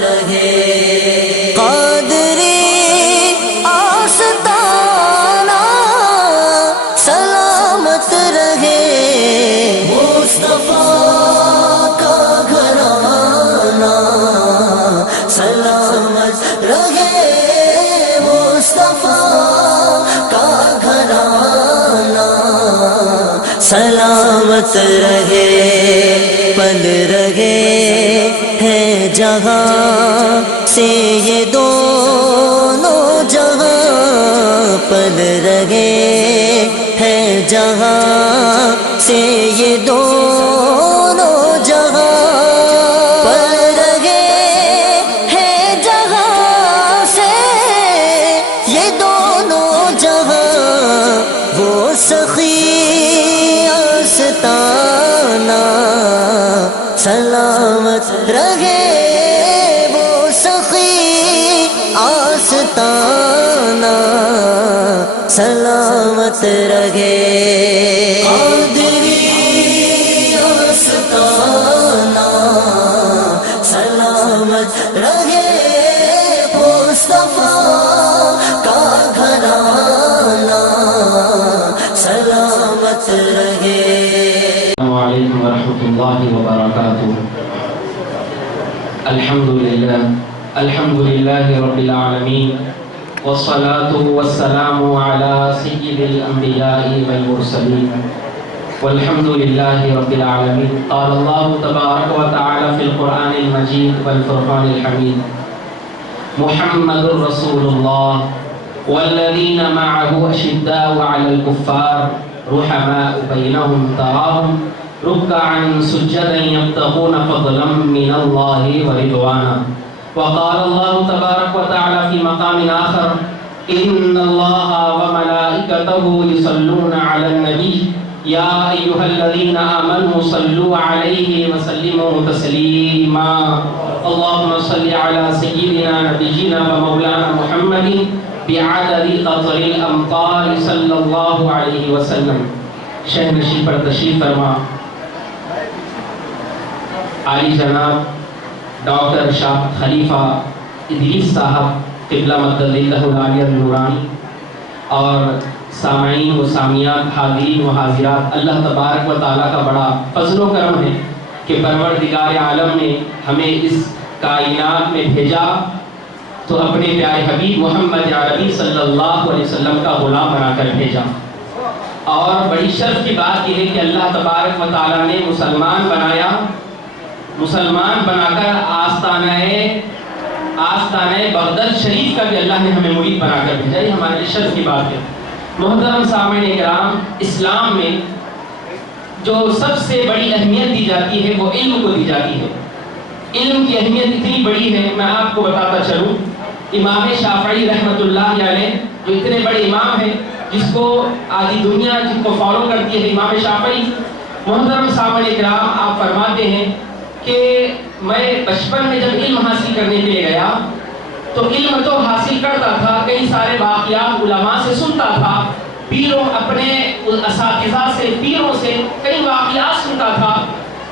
رہے قادری آستانہ سلامت رہے مصطفیٰ کا گھرانہ سلامت رہے مصطفیٰ کا گھرانہ سلامت رہے پل رہے ہے جہاں سے یہ دونوں جہاں پل رہے ہے جہاں سے یہ دونوں جہاں پل رہے ہے جہاں سے یہ دونوں جہاں وہ سخی آستانہ سلامت رہے وہ سخی آستانہ سلامت رہے قادری آستانہ سلامت رہے مصطفیٰ کا گھرانہ سلامت رہے السلام علیکم ورحمۃ اللہ وبرکاتہ الحمد للہ رب العالمین والصلاة والسلام على سید الانبیاء والمرسلین والحمد للہ رب العالمین قال اللہ تبارک و تعالی فی القرآن المجید والفرقان الحمید محمد رسول اللہ والذین معه اشداء على الكفار رحماء بینہم تراہم ركعا سجدا يبتغون فضلا من الله ورضوانا وقال الله تبارك وتعالى في مقام آخر إن الله وملائكته يصلون على النبي يا أيها الذين آمنوا صلوا عليه وسلموا تسليما اللهم صل على سيدنا نبينا ومولانا محمد بعدد قطر الأمطار صلى الله عليه وسلم شہر نشین پر تشریف فرما عالی جناب ڈاکٹر شاہ خلیفہ ادریس صاحب قبلہ مدد اللہ العالیہ النورانی اور سامعین و سامعات حاضرین و حاضرات اللہ تبارک و تعالیٰ کا بڑا فضل و کرم ہے کہ پروردگار عالم نے ہمیں اس کائنات میں بھیجا تو اپنے پیارے حبیب محمد عربی صلی اللہ علیہ وسلم کا غلام بنا کر بھیجا اور بڑی شرف کی بات یہ ہے کہ اللہ تبارک و تعالیٰ نے مسلمان بنا کر آستانہ بغداد شریف کا بھی اللہ نے ہمیں مرید بنا کر بھیجا. یہ ہمارے شرف کی بات ہے. محترم سامعین کرام، اسلام میں جو سب سے بڑی اہمیت دی جاتی ہے وہ علم کو دی جاتی ہے. علم کی اہمیت اتنی بڑی ہے، میں آپ کو بتاتا چلوں. امام شافعی رحمۃ اللہ علیہ جو اتنے بڑے امام ہیں جس کو آدھی دنیا جن کو فالو کرتی ہے، امام شافعی. محترم سامعین کرام، آپ فرماتے ہیں کہ میں بچپن میں جب علم حاصل کرنے کے لیے گیا تو علم تو حاصل کرتا تھا، کئی سارے واقعات علماء سے سنتا تھا، پیروں اپنے اساتذہ سے پیروں سے کئی واقعات سنتا تھا،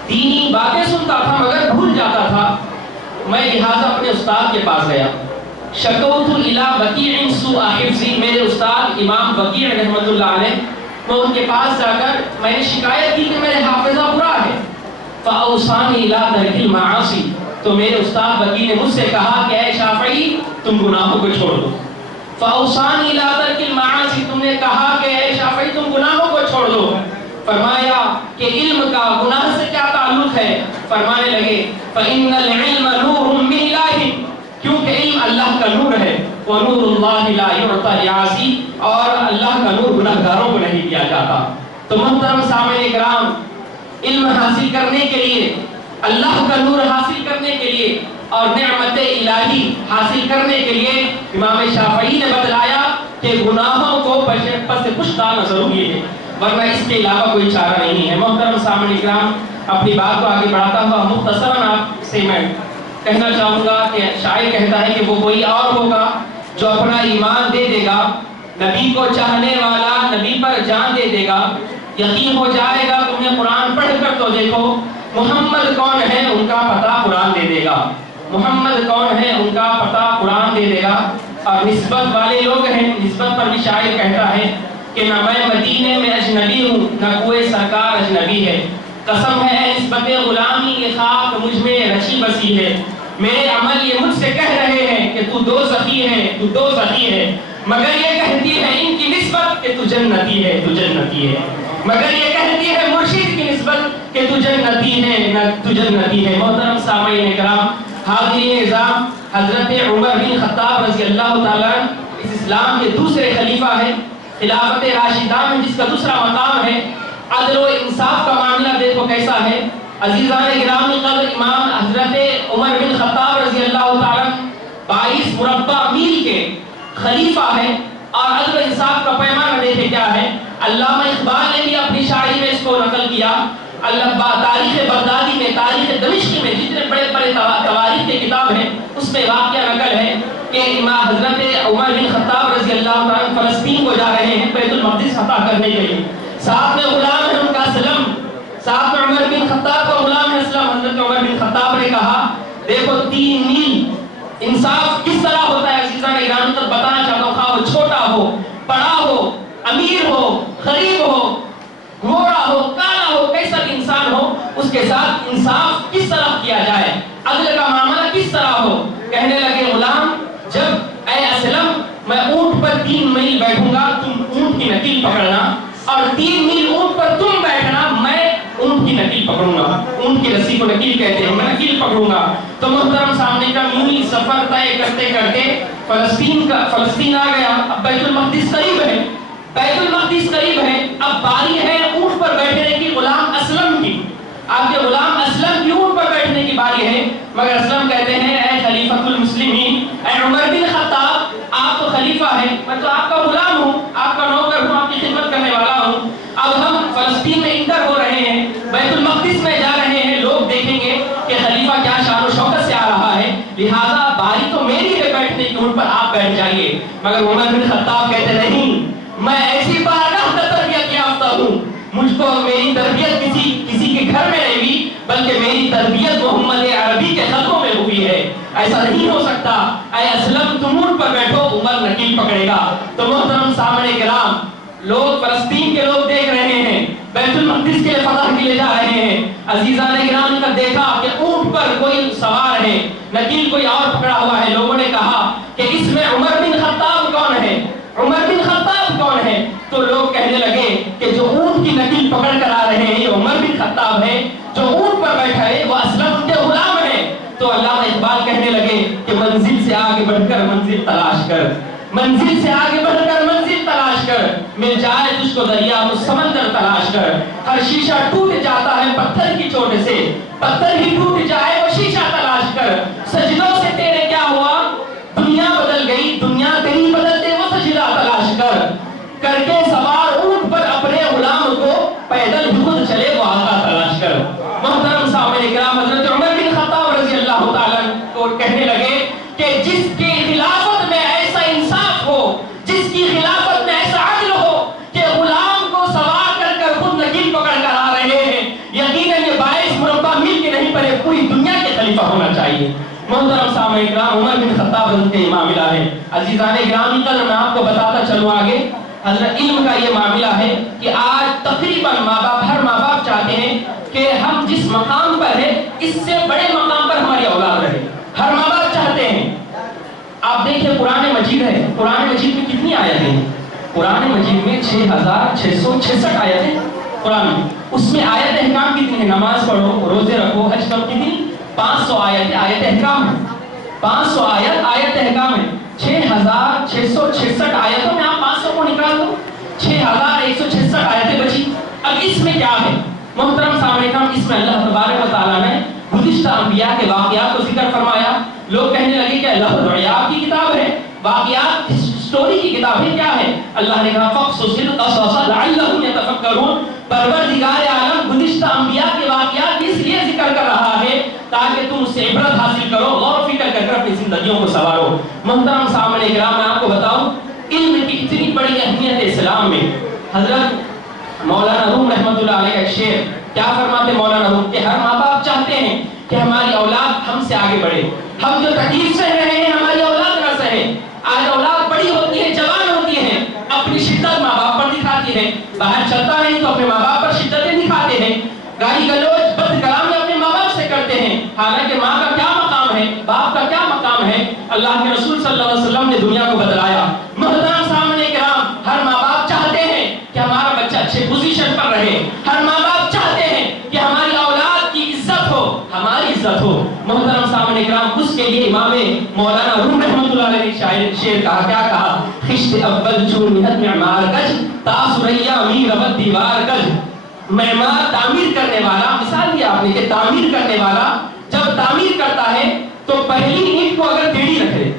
دینی باتیں سنتا تھا مگر بھول جاتا تھا. میں لہٰذا اپنے استاد کے پاس گیا. شکوت الی وکیع سوء حفظی، میرے استاد امام وکیع رحمۃ اللہ علیہ، میں ان کے پاس جا کر میں نے شکایت کی کہ میرے حافظہ برا ہے. فاوصانی الی ترک المعاصی، تو میرے استاد وکیع نے مجھ سے کہا کہ اے شافعی تم گناہوں کو چھوڑ دو. فاوصانی الی ترک المعاصی، تم نے کہا کہ اے شافعی تم گناہوں کو چھوڑ دو. فرمایا کہ علم کا گناہ سے کیا تعلق ہے؟ فرمانے لگے فإن العلم نور من الہ، کیونکہ علم اللہ کا نور ہے. وَنُورُ اللَّهِ لَا يُعْطَى لِعَاصِي، اور اللہ کا نور گناہگاروں کو نہیں دیا جاتا. تو محترم سامعین کرام، علم حاصل کرنے کے لیے، اللہ کا نور حاصل کرنے کے لیے اور نعمت الہی حاصل کرنے کے لیے امام شافعی نے بتلایا کہ گناہوں کو پس پشتانا ضروری ہے، ورنہ اس کے علاوہ کوئی چارہ نہیں ہے. محترم سامعین کرام، اپنی بات کو آگے بڑھاتا ہوا مختصراً آپ سے میں کہنا چاہوں گا کہ شاعر کہتا ہے کہ وہ کوئی اور ہوگا جو اپنا ایمان دے دے گا، نبی کو چاہنے والا نبی پر جان دے دے گا. یقین ہو جائے گا تمہیں قرآن پڑھ کر تو دیکھو محمد کون ہے ان کا پتہ قرآن دے دے گا. محمد کون ہے ان کا پتہ قرآن دے دے گا. اور نسبت والے لوگ ہیں، نسبت پر بھی شاعر کہتا ہے کہ نہ میں مدینے میں اجنبی ہوں نہ کوئی سرکار اجنبی ہے. قسم ہے نسبت غلامی یہ خاک مجھ میں رچی بسی ہے. میرے عمل یہ مجھ سے کہہ رہے ہیں کہ تو دوزخی ہے، تو دوزخی ہے، مگر یہ کہتی ہے ان کی نسبت کہ تو جنتی ہے، تو جنتی ہے. مگر یہ کہتی ہے مرشد کی نسبت کہ تو جنتی ہے، نہ تو جنتی ہے. محترم سامعین کرام، حاضرین نظام، حضرت عمر بن خطاب رضی اللہ تعالیٰ اس اسلام کے دوسرے خلیفہ ہیں. خلافت راشدہ میں جس کا دوسرا مقام ہے. عدل و انصاف کا معاملہ دیکھو کیسا ہے. عزیزان گرامی قدر امام حضرت عمر بن خطاب رضی اللہ تعالیٰ 22 مربع میل کے خلیفہ ہیں. اور عدل و انصاف کا پیمانہ دیکھے کیا ہے. علامہ اقبال نے بھی اپنی شاعری میں اس کو نقل کیا. تاریخ بغدادی میں، تاریخ دمشق میں جتنے بڑے بڑے تواریخ کے کتاب ہیں اس میں واقعہ نقل ہے کہ امام حضرت عمر بن خطاب رضی اللہ تعالیٰ فلسطین کو جا رہے ہیں بیت المقدس فتح کرنے کے لیے. ساتھ میں غلام ہے ان کا اسلم، ساتھ میں عمر بن خطاب کا غلام ہے اسلم. حضرت عمر بن خطاب نے کہا دیکھو 3 میل انصاف کس طرح ہوتا ہے. عزیزان گرامی تک بتانا چاہتا ہوں، خواہ وہ چھوٹا ہو، بڑا ہو، امیر ہو، غریب ہو، گھوڑا ہو، کالا ہو، کیسا بھی انسان ہو، اس کے ساتھ انصاف کس طرح کیا جائے، عدل کا معاملہ کس طرح ہو. کہنے لگے غلام جب اے اسلم میں اونٹ پر 3 میل بیٹھوں گا تم اونٹ کی نکیل پکڑنا، اور 3 میل اونٹ پر تم بیٹھنا میں اونٹ کی نکیل پکڑوں گا. اونٹ کی رسی کو نکیل کہتے ہیں، میں نکیل پکڑوں گا. تو محترم سامنے کا یوں ہی سفر طے کرتے کرتے فلسطین آ گیا. اب بیت المقدس قریب ہے، بیت المقدس قریب ہے. اب باری ہے اونٹ پر بیٹھنے کی غلام اسلم کی. آپ کے غلام اسلم کی اونٹ پر بیٹھنے کی باری ہے. مگر اسلم کہتے ہیں اے خلیفۃ المسلمین، اے عمر بن خطاب، آپ تو خلیفہ ہیں، میں تو آپ کا غلام ہوں، آپ کا نوکر ہوں، آپ کی خدمت کرنے والا ہوں. اب ہم فلسطین میں انٹر ہو رہے ہیں، بیت المقدس میں جا رہے ہیں، لوگ دیکھیں گے کہ خلیفہ کیا شان و شوکت سے آ رہا ہے، لہٰذا باری تو میری ہے بیٹھنے کی، اونٹ پر آپ بیٹھ جائیے. مگر عمر بن خطاب کہتے نہیں، میں ایسی بارگاہ کا تربیت یافتہ ہوں، مجھ کو میری تربیت کسی کے گھر میں نہیں ہوئی، بلکہ میری تربیت محمد عربی کے خطوں میں ہوئی ہے. ایسا نہیں ہو سکتا. اے اسلم تم اونٹ پر بیٹھو، عمر نکیل پکڑے گا. تو محترم سامنے کرام، لوگ فلسطین کے لوگ دیکھ رہے ہیں، بیت المقدس کے فتح کے لیے جا رہے ہیں. عزیزان گرامی کا دیکھا کہ اونٹ پر کوئی سوار ہے، نکیل کوئی اور پکڑا ہوا ہے. لوگوں نے کہا کہ اس میں عمر بن خطاب کون ہے، عمر بن خطاب کون ہے. تو لوگ کہنے لگے کہ جو اونٹ کی نکیل پکڑ کر آ رہے ہیں یہ عمر بن خطاب ہے، جو اونٹ پر بیٹھا ہے وہ اسلم کے غلام ہے. تو علامہ اقبال کہنے لگے کہ منزل سے آگے بڑھ کر منزل تلاش کر، منزل سے آگے بڑھ کر منزل تلاش کر، مل جائے تجھ کو دریا و سمندر تلاش کر. ہر شیشہ ٹوٹ جاتا ہے پتھر کی چوٹ سے، پتھر ہی ٹوٹ جائے وہ شیشہ تلاش کر. سجدوں سے تیرے کیا ہوا، دنیا بدل گئی، دنیا تیری بدلتے وہ سجدہ تلاش کر. کر کے سوار اونٹ پر اپنے غلام کو پیدل ہی خود چلے وہ آقا تلاش کر. محترم سامعین کرام، حضرت عمر بن خطاب رضی اللہ تعالیٰ کو کہنے لگے کہ جس کی خلافت میں ایسا انصاف ہو، جس کی خلافت میں ایسا عدل ہو کہ غلام کو سوار کر کر خود نکیل پکڑ کر آ رہے ہیں، یقیناً یہ 22 مربع میل کے نہیں پر پوری دنیا کے خلیفہ ہونا چاہیے. محترم سامعین کرام، عمر بن خطاب رضی کے معاملہ ہے. عزیزان گرامی قدر میں آپ کو بتاتا چلوں آگے. حضرت علم کا یہ معاملہ ہے کہ آج تقریباً ہر ماں باپ چاہتے ہیں کہ ہم جس مقام پر ہیں اس سے بڑے مقام پر ہماری اولاد رہے. ہر ماں باپ چاہتے ہیں. آپ دیکھیں قرآن مجید ہے، قرآن مجید میں کتنی آیتیں ہیں؟ قرآن مجید میں 6666 آیتیں قرآن میں. اس میں آیت احکام کتنی ہیں؟ نماز پڑھو، روزے رکھو، حج کرو، کتنی؟ 500 آیت احکام ہے. 500 آیت احکام ہے. 6666 آیتوں میں آپ 500 کو نکال دو، 6166 آیتیں بچی. اب اس میں کیا ہے محترم سامنے کا؟ اس میں اللہ تبارک و تعالیٰ نے گزشتہ انبیاء کے واقعات کو ذکر فرمایا. لوگ کہنے لگے کہ اللہ العیاب کی کتاب ہے، واقعات سٹوری کی کتاب ہے، کیا ہے؟ اللہ نے کہا فَقْصُصِ الْقَصَصَ لَعَلَّهُمْ يَتَفَكَّرُونَ. پرور دگار عالم گزشتہ انبیاء کے واقعات اس لیے ذکر کر رہا ہے تاکہ تم اس سے عبرت حاصل کرو، غور و فکر کر اپنی زندگیوں کو سنوارو. محترم سامنے کرام، میں آپ کو بتاؤں علم کی اتنی بڑی اہمیت اسلام میں. حضرت مولانا روم رحمۃ اللہ علیہ کا شعر کیا فرماتے مولانا روم کہ ہر ماں باپ چاہتے ہیں کہ ہماری اولاد ہم سے آگے بڑھے، ہم جو تکلیف سہ رہے ہیں ہماری اولاد نہ سہے. آج اولاد بڑی ہوتی ہے، جوان ہوتی ہے، اپنی شدت ماں باپ پر دکھاتی ہے. باہر چلتا نہیں تو اپنے ماں باپ پر شدتیں دکھاتے ہیں. گالی گلوچ بد کلامی اپنے ماں باپ سے کرتے ہیں. حالانکہ ماں کا کیا مقام ہے، باپ کا کیا مقام ہے، اللہ کے رسول صلی اللہ علیہ وسلم نے دنیا کو بتلایا. محترم سامنے کرام، ہر ماں باپ چاہتے ہیں کہ ہمارا بچہ اچھے پوزیشن پر رہے. ہر ماں باپ چاہتے ہیں کہ ہماری اولاد کی عزت ہو، ہماری عزت ہو. محترم سامنے کرام، اس کے لیے امام مولانا روم رحمۃ اللہ علیہ نے شعر کہا، کیا کہا؟ خشت اول چون مہد معمار کج، تاسریا میر ود دیوار کج. معمار تعمیر کرنے والا، مثال دیا آپ نے کہ تعمیر کرنے والا جب تعمیر کرتا ہے تو پہلی اینٹ کو اگر ٹیڑھی رکھ دے،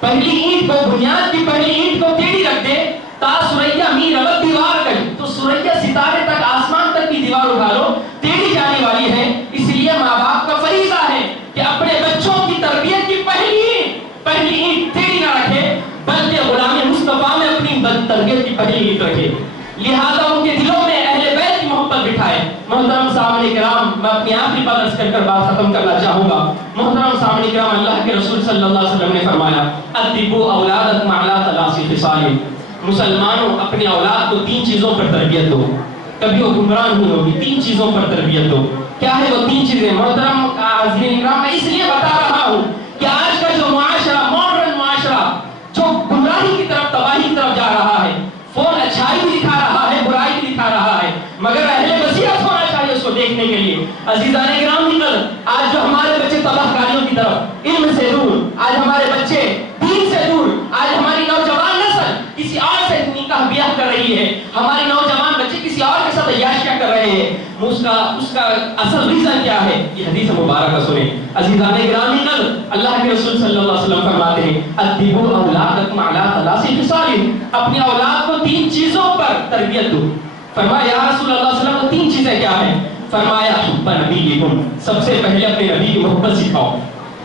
پہلی اینٹ کو، بنیاد کی پہلی اینٹ کو ٹیڑھی رکھ دے، تا سوریا میر ود دیوار کج، تو سوریا ستارے تک، آسمان تک کی دیوار اٹھا لو، ٹیڑھی جانے والی ہے. اس لیے ماں باپ کا فریضہ ہے کہ اپنے بچوں کی تربیت کی پہلی اینٹ ٹیڑھی نہ رکھے، بلکہ غلام مصطفیٰ میں اپنی تربیت کی پہلی اینٹ رکھے. لہذا ان کے دلوں میں اہل بیت کی محبت بٹھائے. محترم سامنے کرام، میں اپنی آخری بات عرض کر بات ختم کرنا چاہوں گا. محترم سامنے کرام، اللہ کے رسول صلی اللہ علیہ وسلم نے فرمایا، ادبوا اولادکم علی ثلاث خصال. مسلمانوں، اپنے اولاد کو 3 چیزوں پر تربیت دو، کبھی وہ گمراہ نہیں ہوگی. 3 چیزوں پر تربیت دو. کیا ہے وہ 3 چیزیں؟ محترم حاضرین کرام، میں اس لیے بتا رہا ہوں کہ آج کا جو معاشرہ، ماڈرن معاشرہ، جو گمراہی کی طرف، تباہی کی طرف جا رہا ہے، فون اچھائی بھی دکھا رہا ہے، برائی بھی دکھا رہا ہے، مگر اہل بصیرت ہونا چاہیے اس کو دیکھنے کے لیے. عزیزان گرامی، آج جو ہمارے بچے تباہ کاریوں کی طرف، علم سے دور، آج ہمارے بچے دین سے دور، آج ہماری نوجوان نسل کسی اور سے نکاح بیاہ کر رہی ہے، ہمارے نوجوان بچے کسی اور کے ساتھ عیاشیاں کر رہے ہیں. اس کا اصل ریزن کیا ہے؟ یہ حدیث مبارکہ سنیں. عزیزان گرامی، اللہ کے رسول صلی اللہ علیہ وسلم فرماتے ہیں، ادبوا اولادکم علی ثلاث خصال. اپنی اولاد کو 3 چیزوں پر تربیت دو. فرمایا یا رسول اللہ صلی اللہ علیہ وسلم، وہ 3 چیزیں کیا ہیں؟ فرمایا حب نبیکم، سب سے پہلے اپنے نبی کی محبت سکھاؤ،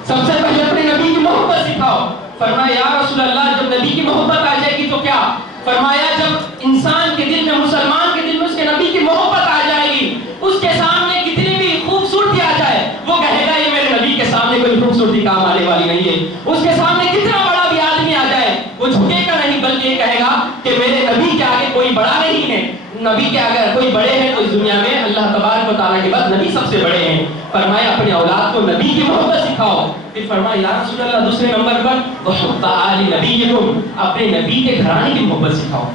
سب سے پہلے اپنے نبی کی محبت سکھاؤ. فرمایا یا رسول اللہ، جب نبی کی محبت آ جائے گی تو کیا؟ فرمایا جب انسان کے دل میں، مسلمان کے دل میں اس کے نبی کی محبت آ جائے گی، اس کے سامنے کتنی بھی خوبصورتی آ جائے، وہ کہے گا یہ میرے نبی کے سامنے کوئی خوبصورتی کام آنے والی نہیں ہے. اس کے سامنے کتنا بڑا بھی آدمی آ جائے، وہ جھکے گا نہیں، بلکہ یہ کہے گا کہ میرے نبی کے آگے کوئی بڑا نہیں ہے. نبی کے اگر کوئی بڑے ہیں تو اس دنیا میں اللہ تبارک و تعالیٰ کے بعد نبی سب سے بڑے ہیں. فرمایا اپنے اولاد کو نبی کی محبت سکھاؤ. پھر فرمایا یا رسول اللہ، دوسرے نمبر پر وحب آل نبیکم، اپنے نبی کے گھرانے کی محبت سکھاؤ،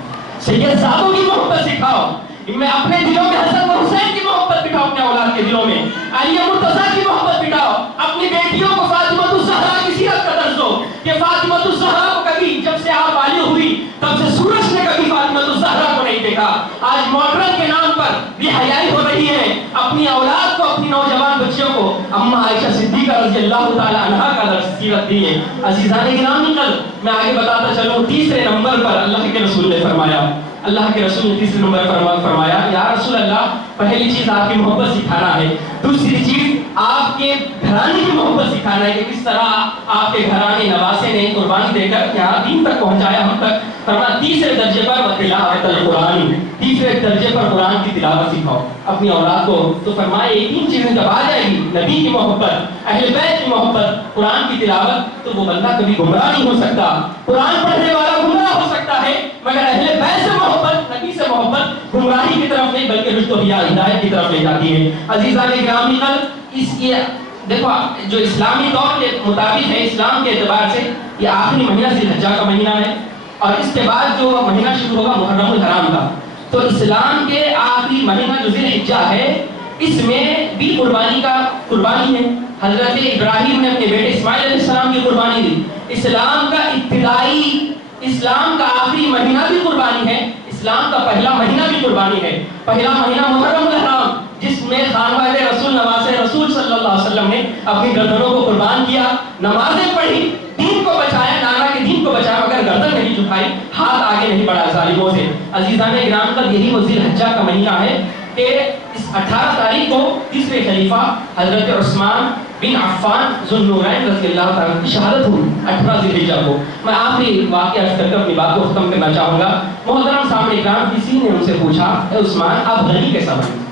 سید صاحبوں کی محبت سکھاؤ. میں اپنے دلوں میں حسن و حسین کی محبت بٹھاؤ، اپنے اولاد کے دلوں میں علی مرتضیٰ کی محبت بٹھاؤ. اپنی بیٹیوں کو فاطمہ الزہرا کی سیرت کا درس دو کہ فاطمہ الزہرا کو کبھی، جب سے آپ بالغ ہوئی تب سے سورج نے کبھی فاطمہ الزہرا کو نہیں دیکھا. آج ماڈرن کے نام پر بے حیائی ہو رہی ہے. اپنی اولاد کو، اپنی نوجوان بچیوں کو اماں عائشہ صدیقہ رضی اللہ تعالی عنہا کا درس سیرت دی ہے. عزیزان گرامی، میں آگے بتاتا چلوں. تیسرے نمبر پر اللہ کے رسول نے فرمایا، اللہ کے رسول نے تیسرے نمبر پر فرمایا یا رسول اللہ، پہلی چیز آپ کی محبت سکھانا ہے، دوسری چیز آپ کے گھرانے کی محبت سکھانا ہے کہ کس طرح آپ کے گھرانے نواسے نے قربانی دے کر یہاں دین تک پہنچایا، ہم تک. فرمایا تیسرے درجے پر تلاوت القرآن، تیسرے درجے پر قرآن کی تلاوت سکھاؤ اپنی اولاد کو. تو فرمایا یہ 3 چیزیں جب آ جائے گی، نبی کی محبت، اہل بیت کی محبت، قرآن کی تلاوت، تو وہ بندہ کبھی گمراہ نہیں ہو سکتا. قرآن پڑھنے والا گمراہ ہو سکتا ہے، مگر اہل بیت سے محبت، نبی سے محبت گمراہی کی طرف نہیں بلکہ رشد و ہدایت کی طرف لے جاتی ہے. عزیزان گرامی، اس یہ دیکھو جو اسلامی دور کے مطابق ہے، اسلام کے اعتبار سے یہ آخری مہینہ ذی الحجہ کا مہینہ ہے، اور اس کے بعد جو مہینہ شروع ہوگا محرم الحرام کا. تو اسلام کے آخری مہینہ جو ذی الحجہ ہے، اس میں بھی قربانی ہے. حضرت ابراہیم نے اپنے بیٹے اسماعیل علیہ السلام کی قربانی دی. اسلام کا ابتدائی، اسلام کا آخری مہینہ بھی قربانی ہے، اسلام کا پہلا مہینہ بھی قربانی ہے. پہلا مہینہ محرم الحرام، جس میں خانواد رسول، نواز رسول صلی اللہ علیہ وسلم نے اپنی گردنوں کو قربان کیا، نمازیں پڑھی، دین کو بچایا، نانا کے دین کو بچایا، مگر گردن نہیں جھکائی، ہاتھ آگے نہیں بڑھا ظالموں سے. عزیزان گرامی، پر یہی وہ ذی الحجہ کا مہینہ ہے کہ اس 18 تاریخ کو تیسرے خلیفہ حضرت عثمان بن عفان ذو النورین رضی اللہ تعالیٰ کی شہادت ہوئی 18 ذی الحجہ کو. میں آخری واقعہ عرض کر کے اپنی بات کو ختم کرنا چاہوں گا. محترم سامنے اکرام، کسی نے ان سے پوچھا اے عثمان، آپ غنی کیسا بنے؟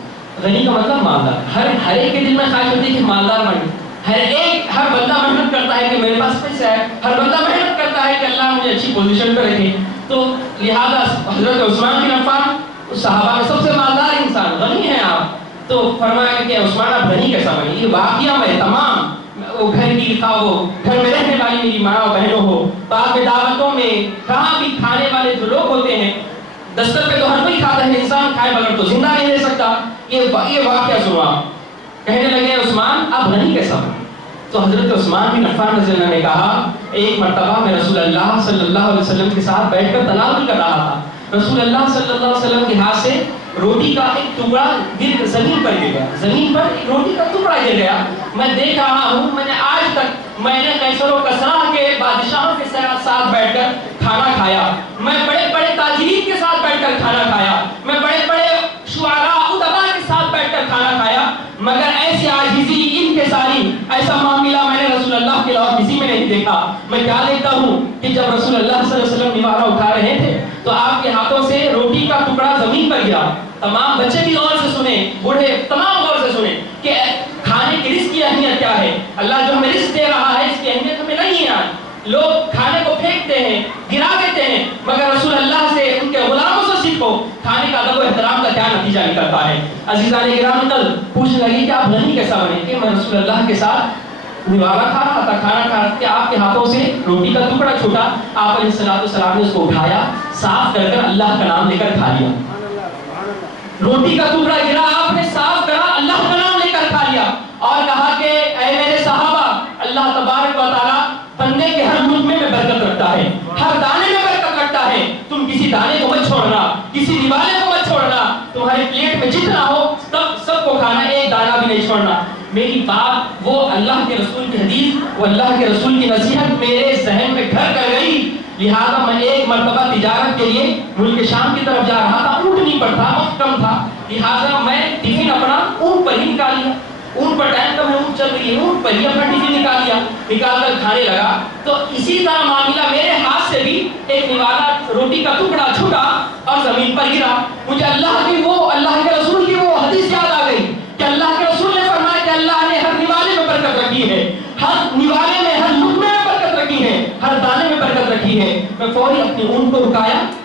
غنی کا مطلب مالدار. ہر ایک کے دل میں خواہش ہوتی ہے کہ مالدار بنے. ہر بندہ محنت کرتا ہے کہ میرے پاس پیسہ ہے، ہر بندہ محنت کرتا ہے کہ اللہ مجھے اچھی پوزیشن پہ رکھے. تو لہذا حضرت عثمان بن عفان صحابہ میں سب سے مالدار انسان، غنی ہیں آپ. تو فرمایا کہ عثمان آپ غنی کیسا بنے؟ یہ واقعہ میں تمام وہ گھر کی تھا، وہ گھر میں رہنے والی میری ماں اور بہنوں ہو، بعد میں دعوتوں میں کہاں بھی کھانے والے جو لوگ ہوتے ہیں، دستر پہ تو ہر کوئی کھاتا ہے، انسان کھائے بغیر تو زندہ نہیں رہ سکتا. یہ واقعہ سنا. کہنے لگے عثمان آپ غنی کیسا بنے؟ تو حضرت عثمان بن عفان رضی اللہ عنہ نے کہا ایک مرتبہ میں رسول اللہ صلی اللہ علیہ وسلم کے ساتھ بیٹھ کر تناول کر رہا تھا. رسول اللہ صلی اللہ علیہ وسلم کے ہاتھ سے روٹی کا ایک ٹکڑا زمین پر گر گیا، زمین پر ایک روٹی کا ٹکڑا گر گیا. میں دیکھ رہا ہوں، میں نے آج تک میں نے قیصر و کسریٰ کے بادشاہوں کے ساتھ بیٹھ کر کھانا کھایا، میں بڑے بڑے تاجرین کے ساتھ بیٹھ کر کھانا کھایا، میں بڑے بڑے شعراء ادباء کے ساتھ بیٹھ کر کھانا کھایا، مگر ایسی عاجزی، انکساری، ایسا معاملہ میں نے رسول اللہ کے علاوہ کسی میں نہیں دیکھا. میں کیا دیکھتا ہوں کہ جب رسول اللہ صلی اللہ علیہ وسلم نوالہ اٹھا رہے تھے تو آپ کے ہاتھوں سے روٹی کا ٹکڑا زمین پر گرا. تمام بچے بھی غور سے سنیں، بوڑھے تمام غور سے سنیں کہ کھانے کی رزق کی اہمیت کیا ہے. اللہ جو ہمیں رزق دے رہا ہے اس کی اہمیت ہمیں نہیں ہے. لوگ کھانے کو پھینکتے ہیں، گرا دیتے ہیں، مگر رسول اللہ سے، ان کے غلاموں سے سیکھو کھانے کا ادب و احترام کا کیا نتیجہ نکلتا ہے. عزیزان گرامی، کل پوچھنے لگی کہ آپ غنی کیسا بنے؟ کہ میں رسول اللہ کے ساتھ نوالہ کھا رہا تھا، کھانا کھا رہا تھا کہ آپ کے ہاتھوں سے روٹی کا ٹکڑا چھوٹا، آپ علیہ السلام نے اس کو اٹھایا، صاف کر کر اللہ کا نام لے کر کھا لیا. روٹی کا ٹکڑا گرا، آپ نے صاف کرا، اللہ کا نام لے کر کھا لیا اور کہا کہ اے میرے صحابہ، اللہ تبارک و تعالیٰ بندے کے ہر لقمے میں برکت رکھتا ہے، ہر دانے میں برکت رکھتا ہے. تم کسی دانے کو مت چھوڑنا، کسی نوالے کو مت چھوڑنا، تمہارے پلیٹ میں جتنا ہو سب کو کھانا، ایک دانہ بھی نہیں چھوڑنا. میری بات، وہ اللہ کے رسول کی حدیث، وہ اللہ کے رسول کی نصیحت میرے ذہن میں گھر کر گئی. لہذا میں ایک مرتبہ تجارت کے لیے ملک شام کی طرف جا رہا تھا، اونٹ نہیں پر تھا، وقت کم تھا، لہذا میں ٹفن اپنا اونٹ پر ہی نکال لیا. اونٹ پر ٹائم کم ہے، اونٹ چل رہی ہے، اونٹ پر ہی اپنا ٹفن نکال کر کھانے لگا. تو اسی طرح معاملہ میرے ہاتھ سے بھی ایک نوالہ روٹی کا ٹکڑا چھوٹا اور زمین پر گرا. مجھے اللہ کے رسول کی وہ حدیث یاد آ گئی کہ اللہ کے رسول نے فرمایا کہ اللہ نے ہر نوالے میں برکت رکھی ہے، ہر نوالے میں، ہر لقمے میں برکت رکھی ہے، ہر دانے میں برکت رکھی ہے. میں فوری اپنی اونٹ کو رکا کر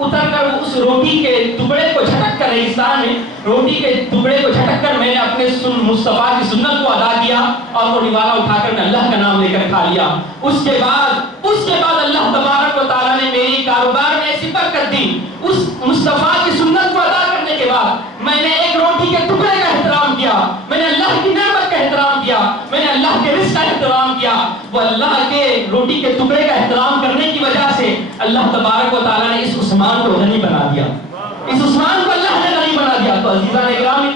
اتر کر اس روٹی کے ٹکڑے کو جھٹک کر، ریگستان میں روٹی کے ٹکڑے کو جھٹک کر میں نے اپنے مصطفیٰ کی سنت کو ادا کیا اور وہ نوالہ اٹھا کر میں اللہ کا نام لے کر کھا لیا. اس کے بعد اللہ تبارک و تعالیٰ نے میری کاروبار میں ایسی برکت دی. اس مصطفیٰ کی سنت کو ادا کرنے کے بعد میں نے ایک روٹی کے ٹکڑے کا احترام کیا، میں نے اللہ کی نعمت کا احترام کیا، میں نے اللہ کے رزق کا احترام کیا. وہ اللہ کے روٹی کے ٹکڑے کا احترام کرنے کی وجہ سے اللہ تبارک و تعالیٰ نے اس عثمان کو غنی بنا دیا، اس عثمان کو اللہ نے غنی بنا دیا. تو عزیزان گرامی،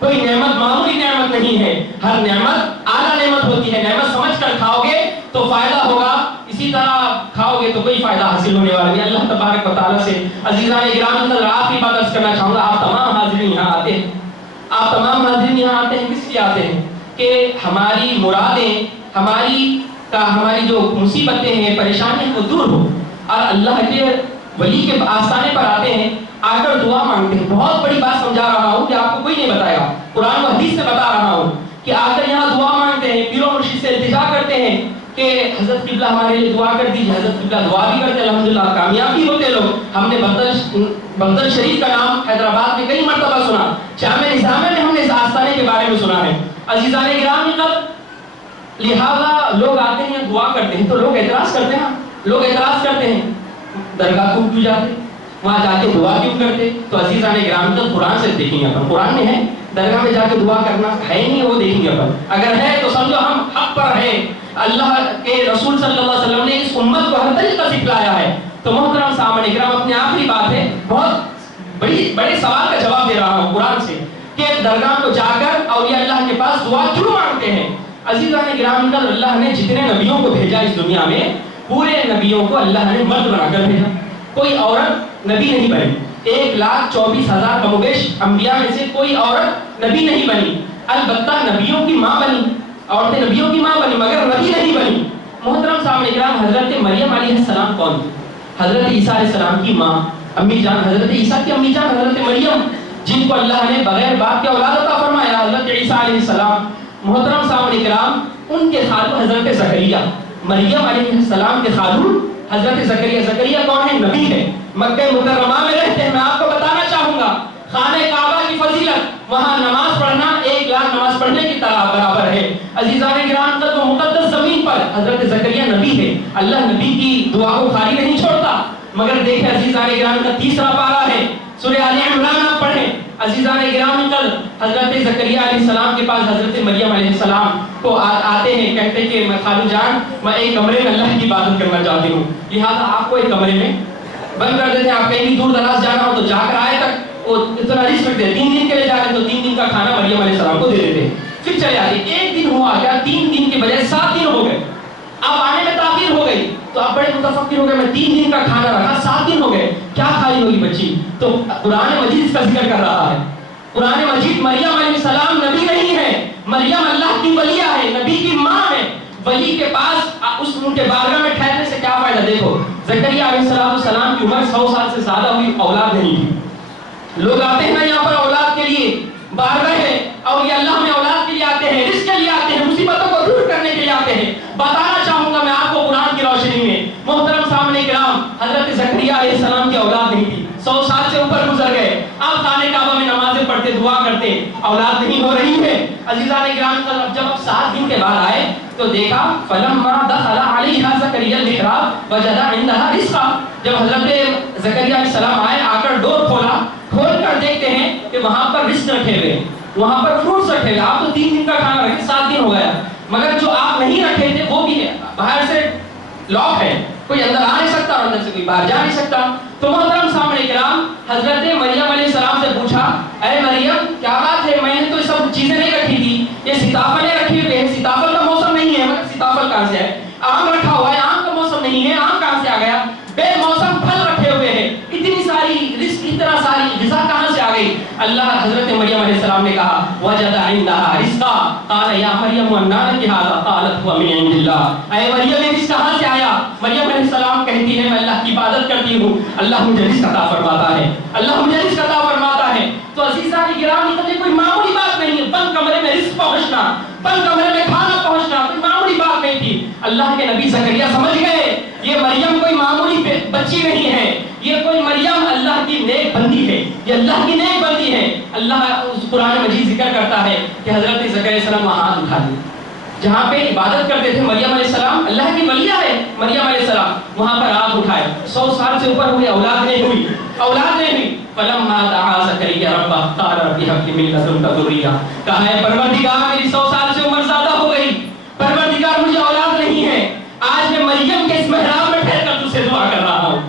کوئی نعمت معمولی نعمت نہیں ہے، ہر نعمت اعلیٰ نعمت ہوتی ہے. نعمت سمجھ کر کھاؤ گے تو فائدہ ہوگا، اسی طرح کھاؤ گے تو کوئی فائدہ حاصل ہونے والا نہیں. اللہ تبارک و تعالیٰ سے عزیزان گرامی رات کی بات عرض کرنا چاہوں گا. آپ تمام حاضرین یہاں آتے ہیں، آپ تمام حاضرین یہاں آتے ہیں کس لیے آتے ہیں؟ کہ ہماری مرادیں، ہماری جو مصیبتیں ہیں، پریشانیاں ہیں، وہ دور ہو اور اللہ کے ولی کے آستانے پر آتے ہیں، آ کر دعا مانگتے ہیں. بہت بڑی بات سمجھا رہا ہوں کہ آپ کو کوئی نہیں بتائے گا، قرآن و حدیث سے بتا رہا ہوں کہ آ کر یہاں دعا مانگتے ہیں، پیر و مرشد سے التجا کرتے ہیں کہ حضرت قبلہ ہمارے لیے دعا کر دیجیے. حضرت قبلہ دعا بھی کرتے ہیں، الحمدللہ کامیاب بھی ہوتے لوگ. ہم نے بختر شریف کا نام حیدرآباد میں کئی مرتبہ سنا، جامع نظامیہ میں ہم نے اس آستانے کے بارے میں سنا ہے. عزیزان گرامی، لہذا لوگ آتے ہیں دعا کرتے ہیں تو لوگ اعتراض کرتے ہیں درگاہ کو کیوں جاتے، وہاں جا کے دعا کیوں کرتے؟ تو عزیزان گرامی، تو قرآن سے دیکھیں گے اپن، قرآن میں ہے درگاہ میں جا کے دعا کرنا ہے نہیں، وہ دیکھیں گے اپن. اگر ہے تو سمجھو ہم حق پر ہیں، اللہ کے رسول صلی اللہ علیہ وسلم نے اس امت کو ہر طریقہ سکھلایا ہے. تو محترم سامنے کرام، اپنی آخری بات ہے، بہت بڑے سوال کا جواب دے رہا ہوں قرآن سے کہ درگاہ کو جا کر اولیاء اللہ کے پاس دعا کیوں مانگتے ہیں. عزیزان گرامی، اللہ نے جتنے نبیوں کو بھیجا اس دنیا میں، پورے نبیوں کو اللہ نے مرد بنا کر بھیجا، کوئی عورت نبی نہیں بنی. 1,24,000 کم و بیش انبیاء میں سے کوئی عورت نبی نہیں بنی. البتہ نبیوں کی ماں بنی، عورتیں نبیوں کی ماں بنی مگر نبی نہیں بنی. محترم سامنے کرام، حضرت مریم علیہ السلام کون تھی؟ حضرت عیسیٰ علیہ السلام کی ماں، امی جان، حضرت عیسیٰ کی امی جان حضرت مریم، جن کو اللہ نے بغیر باپ کے اولاد عطا فرمایا. حضرت عیسیٰ علیہ السلام محترم سامعین کرام، ان کے خالو حضرت زکریا، مریم علیہ السلام کے خالو حضرت زکریا. زکریا کون ہے؟ نبی ہے، مکہ مکرمہ میں رہتے ہیں. میں آپ کو بتانا چاہوں گا خانہ کعبہ کی فضیلت، وہاں نماز پڑھنا 1,00,000 نماز پڑھنے کی برابر ہے. عزیزان گرامی، تو مقدس زمین پر حضرت زکریا نبی ہے. اللہ نبی کی دعا کو خالی نہیں چھوڑتا. مگر دیکھیں عزیزان گرامی کا 3 پارہ ہے، سورہ آل عمران آپ پڑھیں. عزیزان گرامی، کل حضرت زکریا علیہ السلام کے پاس حضرت مریم علیہ السلام کو آتے ہیں، کہتے کہ میں خالو جان میں ایک کمرے میں اللہ کی عبادت کرنا چاہتی ہوں، لہٰذا آپ کو ایک کمرے میں بند کر دیتے ہیں. آپ کہیں بھی دور دراز جانا ہو تو جا کر آئے تک وہ اتنا رسک دے، 3 دن کے لیے جا رہے تو 3 دن کا کھانا مریم علیہ السلام کو دے دیتے. پھر چلے آتے. 1 دن ہوا گیا، 3 دن کے بجائے 7 دن ہو گئے. اب آنے میں تاخیر ہو گئی تو آپ بڑے متفکر ہو گئے، میں 3 دن کا کھانا رکھا، 7 دن ہو گئے، کیا کھائی ہوگی بچی؟ تو قرآن مجید اس کا ذکر کر رہا ہے. قرآن مجید مریم علیہ السلام نبی نہیں ہے، مریم اللہ کی ولیہ ہے، نبی کی ماں ہے. ولی کے پاس اس ان کے بارگاہ میں ٹھہرنے سے کیا فائدہ؟ دیکھو زکریا علیہ السلام کی عمر 100 سال سے زیادہ ہوئی، اولاد نہیں تھی. لوگ آتے ہیں نا یہاں پر اولاد کے لیے، بارگاہ ہے اور یہ اللہ میں اولاد کے لیے آتے ہیں، رزق کے لیے آتے ہیں، مصیبتوں کو دور کرنے کے لیے آتے ہیں. بتانا چاہوں گا میں آپ کو قرآن کی روشنی میں، محترم سامعین کرام، حضرت زکریا علیہ السلام کی اولاد نہیں تھی، 100 سال سے اوپر گزر گئے. آپ خانہ کعبہ میں نمازیں پڑھتے، دعا کرتے، اولاد نہیں ہو رہی ہے. عزیزان کرام، جب آپ 7 دن کے بعد آئے تو دیکھا فلما دخل علیہا زکریا المحراب وجد عندها رزقا. جب حضرت زکریا علیہ السلام آئے، آ کر ڈور کھولا، کھول کر دیکھتے ہیں کہ وہاں پر رزق رکھے ہوئے، وہاں پر فروٹس رکھے ہوئے. آپ تو 3 دن کا کھانا رکھے، 7 دن ہو گیا، مگر جو آپ نہیں رکھے تھے وہ بھی ہے، باہر سے لاک ہے، کوئی اندر آ نہیں سکتا اور اندر سے کوئی باہر جا نہیں سکتا. تو محترم سامعین کرام، حضرت مریم علیہ السلام سے پوچھا، اے مریم کیا بات ہے؟ میں نے تو یہ سب چیزیں نہیں رکھی تھی، یہ سیتافلیں رکھی ہوئی ہیں. سیتافل کا موسم نہیں ہے، مگر سیتافل کہاں سے ہے؟ آم رکھا ہوا ہے، آم کا موسم نہیں ہے، آم کہاں سے آ گیا؟ بے موسم پھل رکھے ہوئے ہیں. اتنی ساری رزق، اتنا ساری غذا کہاں سے آ گئی؟ اللہ حضرت مریم علیہ السلام نے کہا وجد عندها رزقا قال یا مریم انا لك هذا قالت هو من عند الله. اے مریم یہ رزق کہاں سے آیا؟ مریم علیہ السلام کہتی ہے میں اللہ کی عبادت کرتی ہوں، اللہ مجھے رزق عطا فرماتا ہے، اللہ مجھے رزق عطا فرماتا ہے. تو عزیزان گرامی، یہ کوئی معمولی بات نہیں ہے. بند کمرے میں رزق پہنچنا، بند کمرے میں کھانا پہنچنا کوئی معمولی بات نہیں تھی. اللہ کے نبی زکریا سمجھ گئے یہ مریم کوئی معمولی بچی نہیں ہے، یہ کوئی مریم اللہ کی نیک بندی ہے، یہ اللہ کی نیک بندی ہے. اللہ اس قرآن مجید ذکر کرتا ہے کہ حضرت زکریا علیہ السلام وہاں ہاتھ اٹھا دیے جہاں پہ عبادت کرتے تھے. مریم علیہ السلام اللہ کی ولیہ ہے، مریم علیہ السلام وہاں پر ہاتھ اٹھائے. 100 سال سے اوپر ہوئے، اولاد نہیں ہوئی، اولاد نہیں ہوئی. فلما دعا زکریا ربہ قال رب هب لي من لدنك ذریہ. کہا ہے پروردگار میری 100 سال سے عمر زیادہ ہو گئی، پروردگار مجھے اولاد نہیں ہے، آج میں مریم کے اس محراب میں ٹھہر کر تجھ سے دعا کر رہا ہوں.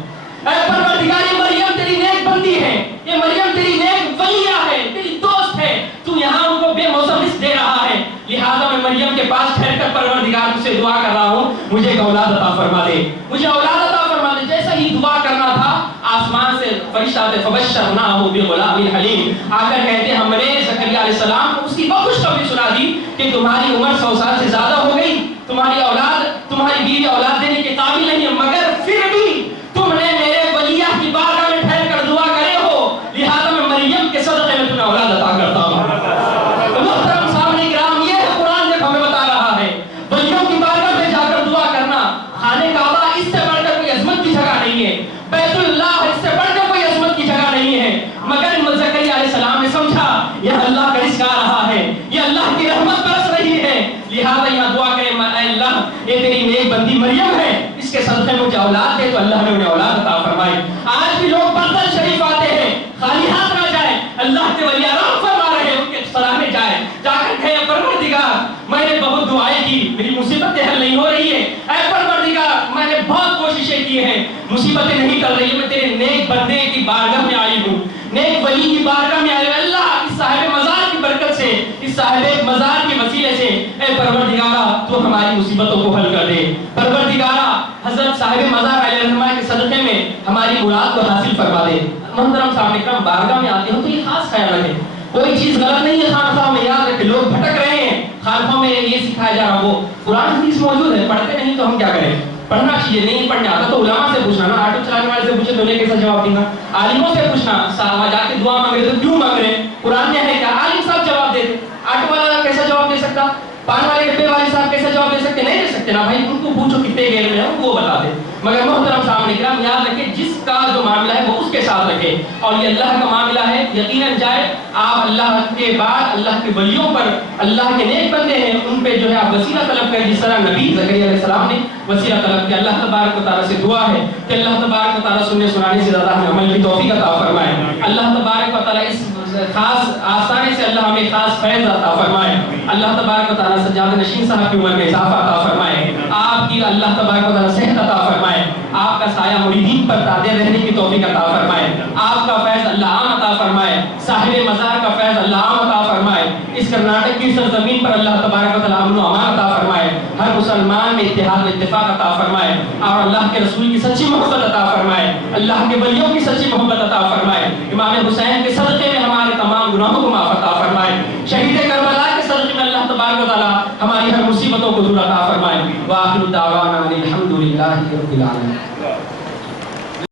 اے پروردگار یہ مریم تیری نیک بندی ہے، یہ مریم تیری نیک ولیہ ہے، تیری دوست ہے، تو یہاں ان کو بے موسم رزق دے رہا ہے، لہٰذا میں مریم کے پاس ٹھہر کر پروردگار تجھ سے دعا کر رہا ہوں مجھے ایک اولاد عطا فرما دے، مجھے اولاد عطا فرما دے. جیسا ہی دعا کرنا تھا آسمان سے فرشتہ آتے فبشرناہ بغلام حلیم، آ کر کہتے ہم نے زکریا علیہ السلام کو اس کی بہت خوشخبری سنا دی کہ تمہاری عمر 100 سال سے زیادہ ہو گئی، تمہاری اولاد، تمہاری بیوی اولاد دینے کے قابل نہیں ہے، مگر پھر بھی تم نے میرے ولیہ کی بارگاہ میں ٹھہر کر دعا کرے ہو، لہٰذا میں مریم کے صدقے میں تمہیں اولاد عطا کرتا ہوں. محترم سامعین کرام، یہ ہے قرآن جب ہمیں بتا رہا ہے ولیوں کی بارگاہ میں جا کر دعا کرنا. خانہ کعبہ اس سے بڑھ کر کوئی عظمت کی جگہ نہیں ہے، بیت اللہ اس سے بڑھ کر کوئی عظمت کی جگہ نہیں ہے، مگر زکریا علیہ السلام نے سمجھا یہ اللہ کا رزق آ رہا ہے، یہ اللہ کی رحمت برس رہی ہے، لہٰذا یہاں دعا کرے اے اللہ یہ تیری نیک بندی مریم ہے، اس کے صدقے میں مجھے اولاد دے. تو اللہ نے انہیں اولاد عطا فرمائی. آج بھی لوگ برتن شریف آتے ہیں، خالی ہاتھ نہ جائیں، اللہ کے ولی آرام فرما رہے ہیں، ان کے سراہنے جائیں، جا کر کہے پروردگار میں نے بہت دعائیں کی، میری مصیبتیں حل نہیں ہو رہی ہے، اے پروردگار میں نے بہت کوششیں کی ہیں، مصیبتیں نہیں ٹل رہی ہیں، میں تیرے نیک بندے کی بارگاہ میں آئی ہوں، نیک ولی کی بارگاہ میں آئی ہوں. اللہ اس صاحب مزار کی برکت سے، اس صاحب مزار کے وسیلے سے اے پروردگارہ تو ہماری مصیبتوں کو حل کر دے. پروردگارہ حضرت صاحب مزار علیہ الرحمہ کے صدقے میں ہماری مراد کو حاصل فرما دے. محترم صاحب اکرام بارگاہ میں آتے ہو تو یہ خاص خیال رکھیں، کوئی چیز غلط نہیں ہے خانقاہوں میں، یاد رکھیں لوگ بھٹک رہے ہیں، خانقاہوں میں یہ سکھایا جا رہا وہ قرآن حدیث موجود ہے، پڑھتے نہیں تو ہم کیا کریں؟ پڑھنا چاہیے. نہیں پڑھنے آتا تو علماء سے پوچھنا نا، آٹو چلانے والے سے پوچھے تو انہیں کیسا جواب دیں گا؟ عالموں سے پوچھنا، صحابہ جا کے دعا مانگ رہے تو کیوں مانگ رہے ہیں؟ قرآن میں ہے کیا؟ عالم صاحب جواب دیتے، آٹو والا کیسا جواب دے سکتا؟ سکتے نا بھائی ان کو پوچھو کتنے گیل میں ہے ان کو وہ بتا دے، مگر محترم سامنے کرام یاد رکھیں جس کا جو معاملہ ہے وہ اس کے ساتھ رکھے، اور یہ اللہ کا معاملہ ہے یقیناً جائے آپ اللہ کے بعد اللہ کے ولیوں پر اللہ کے نیک بندے ہیں ان پہ جو ہے آپ وسیلہ طلب کریں، جس طرح نبی زکریا علیہ السلام نے وسیلہ طلب کیا۔ اللہ تبارک و تعالیٰ سے دعا ہے کہ اللہ تبارک و تعالیٰ سننے سنانے سے زیادہ ہمیں عمل کی توفیق عطا فرمائے، اللہ تبارک و تعالیٰ اس خاص آسانے سے اللہ ہمیں خاص فیض عطا فرمائے، اللہ تبارک و تعالیٰ سجاد نشین صاحب کی عمر میں اضافہ عطا فرمائے، آپ کی اللہ تبارک و تعالیٰ صحت عطا فرمائے، آپ کا سایہ مریدین پر تابع رہنے کی توفیق عطا فرمائے، آپ کا فیض اللہ عام عطا فرمائے، صاحب مزار کا فیض اللہ عام عطا فرمائے، اس کرناٹک کی سرزمین پر اللہ تبارک و تعالیٰ امن و امان عطا فرمائے، ہر مسلمان میں اتحاد و اتفاق عطا فرمائے، اور اللہ کے رسول کی سچی محبت عطا فرمائے، اللہ کے ولیوں کی سچی محبت عطا فرمائے، امام حسین کے صدقے میں ہمارے تمام گناہوں کو معاف عطا فرمائے، شہید کربلا کے صدقے میں اللہ تبارک و تعالیٰ ہماری ہر مصیبتوں کو دور عطا فرمائے، وآخر دعوانا الحمدللہ رب العالمین۔